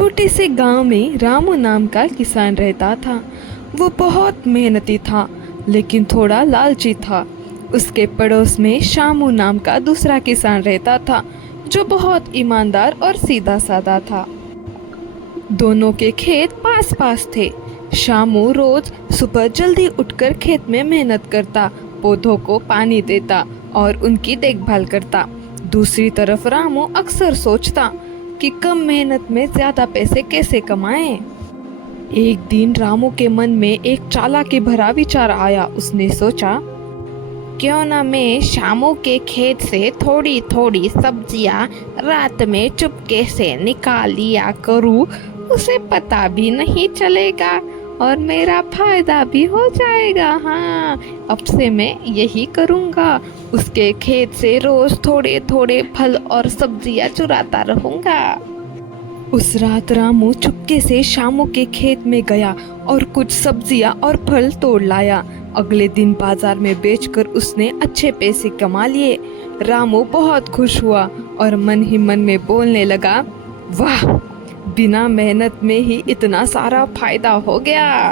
छोटे से गांव में रामू नाम का किसान रहता था। वो बहुत मेहनती था, लेकिन थोड़ा लालची था। उसके पड़ोस में शामू नाम का दूसरा किसान रहता था, जो बहुत ईमानदार और सीधा साधा था। दोनों के खेत पास पास थे। शामू रोज सुबह जल्दी उठकर खेत में मेहनत करता, पौधों को पानी देता और उनकी देखभाल करता। दूसरी तरफ रामू अक्सर सोचता कि कम मेहनत में ज्यादा पैसे कैसे कमाएं। एक दिन रामू के मन में एक चालाकी भरा विचार आया। उसने सोचा, क्यों ना मैं शामू के खेत से थोड़ी थोड़ी सब्जियां रात में चुपके से निकाल लिया करूं। उसे पता भी नहीं चलेगा और मेरा फायदा भी हो जाएगा। हाँ, अब से मैं यही करूँगा। उसके खेत से रोज थोड़े थोड़े फल और सब्जियां चुराता रहूँगा। उस रात रामू चुपके से शामू के खेत में गया और कुछ सब्जियां और फल तोड़ लाया। अगले दिन बाजार में बेचकर उसने अच्छे पैसे कमा लिए। रामू बहुत खुश हुआ और मन ही मन में बोलने लगा, वाह, बिना मेहनत में ही इतना सारा फायदा हो गया।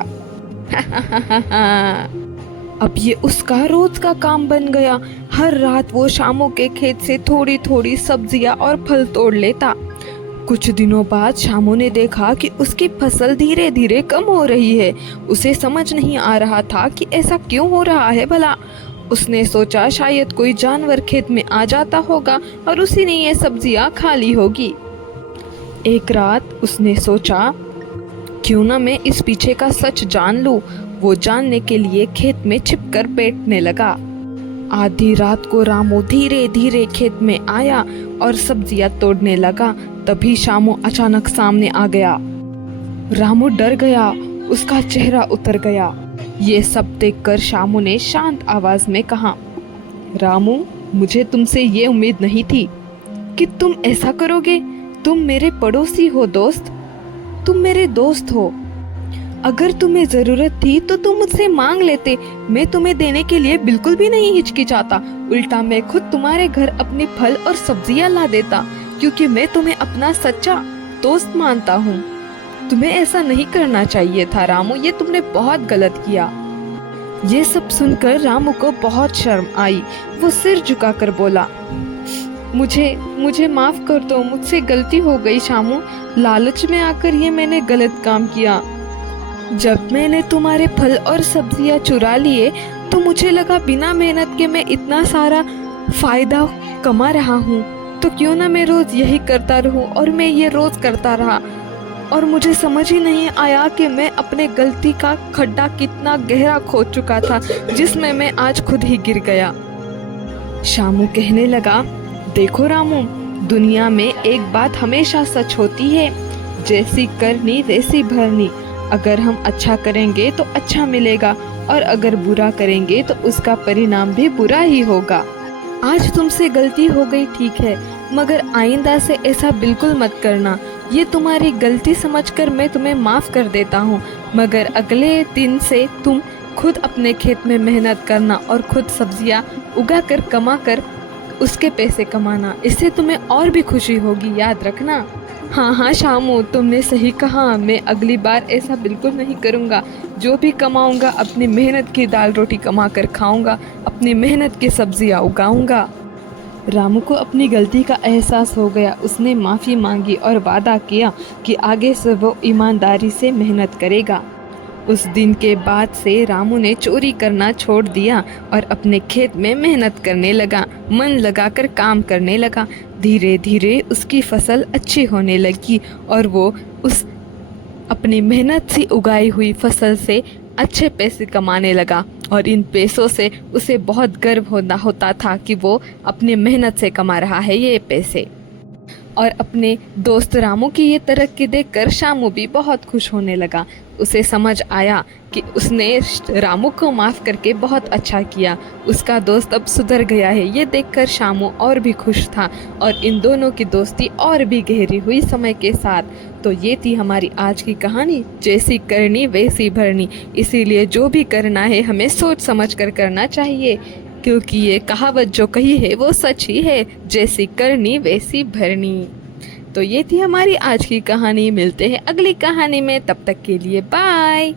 अब ये उसका रोज का काम बन गया। हर रात वो शामू के खेत से थोड़ी थोड़ी सब्जियां और फल तोड़ लेता। कुछ दिनों बाद शामू ने देखा कि उसकी फसल धीरे धीरे कम हो रही है। उसे समझ नहीं आ रहा था कि ऐसा क्यों हो रहा है भला। उसने सोचा शायद कोई जानवर खेत में आ जाता होगा और उसी ने ये सब्जियां खा ली होगी। एक रात उसने सोचा, क्यों ना मैं इस पीछे का सच जान लूं। वो जानने के लिए खेत में छिपकर बैठने लगा। आधी रात को रामू धीरे धीरे खेत में आया और सब्जियां तोड़ने लगा। तभी शामू अचानक सामने आ गया। रामू डर गया, उसका चेहरा उतर गया। ये सब देखकर शामू ने शांत आवाज में कहा, रामू, मुझे तुमसे ये उम्मीद नहीं थी कि तुम ऐसा करोगे। तुम मेरे पड़ोसी हो दोस्त, तुम मेरे दोस्त हो। अगर तुम्हें जरूरत थी तो तुम मुझसे मांग लेते। मैं तुम्हें देने के लिए बिल्कुल भी नहीं हिचकिचाता। उल्टा मैं खुद तुम्हारे घर अपने फल और सब्जियां ला देता, क्योंकि मैं तुम्हें अपना सच्चा दोस्त मानता हूँ। तुम्हें ऐसा नहीं करना चाहिए था रामू, ये तुमने बहुत गलत किया। ये सब सुनकर रामू को बहुत शर्म आई। वो सिर झुकाकर बोला, मुझे माफ कर दो, मुझसे गलती हो गई शामू। लालच में आकर ये मैंने गलत काम किया। जब मैंने तुम्हारे फल और सब्जियां चुरा लिए तो मुझे लगा बिना मेहनत के मैं इतना सारा फायदा कमा रहा हूँ, तो क्यों ना मैं रोज यही करता रहूं। और मैं ये रोज करता रहा और मुझे समझ ही नहीं आया कि मैं अपने गलती का खड्डा कितना गहरा खोद चुका था, जिसमें मैं आज खुद ही गिर गया। शामू कहने लगा, देखो रामू, दुनिया में एक बात हमेशा सच होती है, जैसी करनी वैसी भरनी। अगर हम अच्छा करेंगे तो अच्छा मिलेगा और अगर बुरा करेंगे तो उसका परिणाम भी बुरा ही होगा। आज तुमसे गलती हो गई ठीक है, मगर आइंदा से ऐसा बिल्कुल मत करना। ये तुम्हारी गलती समझकर मैं तुम्हें माफ कर देता हूँ, मगर अगले दिन से तुम खुद अपने खेत में मेहनत करना और खुद सब्जियाँ उगा कर कमा कर उसके पैसे कमाना। इससे तुम्हें और भी खुशी होगी, याद रखना। हाँ शामू, तुमने सही कहा। मैं अगली बार ऐसा बिल्कुल नहीं करूँगा। जो भी कमाऊँगा अपनी मेहनत की दाल रोटी कमा कर खाऊँगा, अपनी मेहनत की सब्जियाँ उगाऊँगा। रामू को अपनी गलती का एहसास हो गया। उसने माफ़ी मांगी और वादा किया कि आगे से वो ईमानदारी से मेहनत करेगा। उस दिन के बाद से रामू ने चोरी करना छोड़ दिया और अपने खेत में मेहनत करने लगा, मन लगाकर काम करने लगा। धीरे धीरे उसकी फसल अच्छी होने लगी और वो उस अपनी मेहनत से उगाई हुई फसल से अच्छे पैसे कमाने लगा। और इन पैसों से उसे बहुत गर्व होता था कि वो अपनी मेहनत से कमा रहा है ये पैसे। और अपने दोस्त रामू की ये तरक्की देखकर शामू भी बहुत खुश होने लगा। उसे समझ आया कि उसने रामू को माफ़ करके बहुत अच्छा किया। उसका दोस्त अब सुधर गया है। ये देखकर शामू और भी खुश था और इन दोनों की दोस्ती और भी गहरी हुई समय के साथ। तो ये थी हमारी आज की कहानी, जैसी करनी वैसी भरनी। इसीलिए जो भी करना है हमें सोच समझ कर करना चाहिए, क्योंकि ये कहावत जो कही है वो सच ही है, जैसी करनी वैसी भरनी। तो ये थी हमारी आज की कहानी। मिलते हैं अगली कहानी में, तब तक के लिए बाय।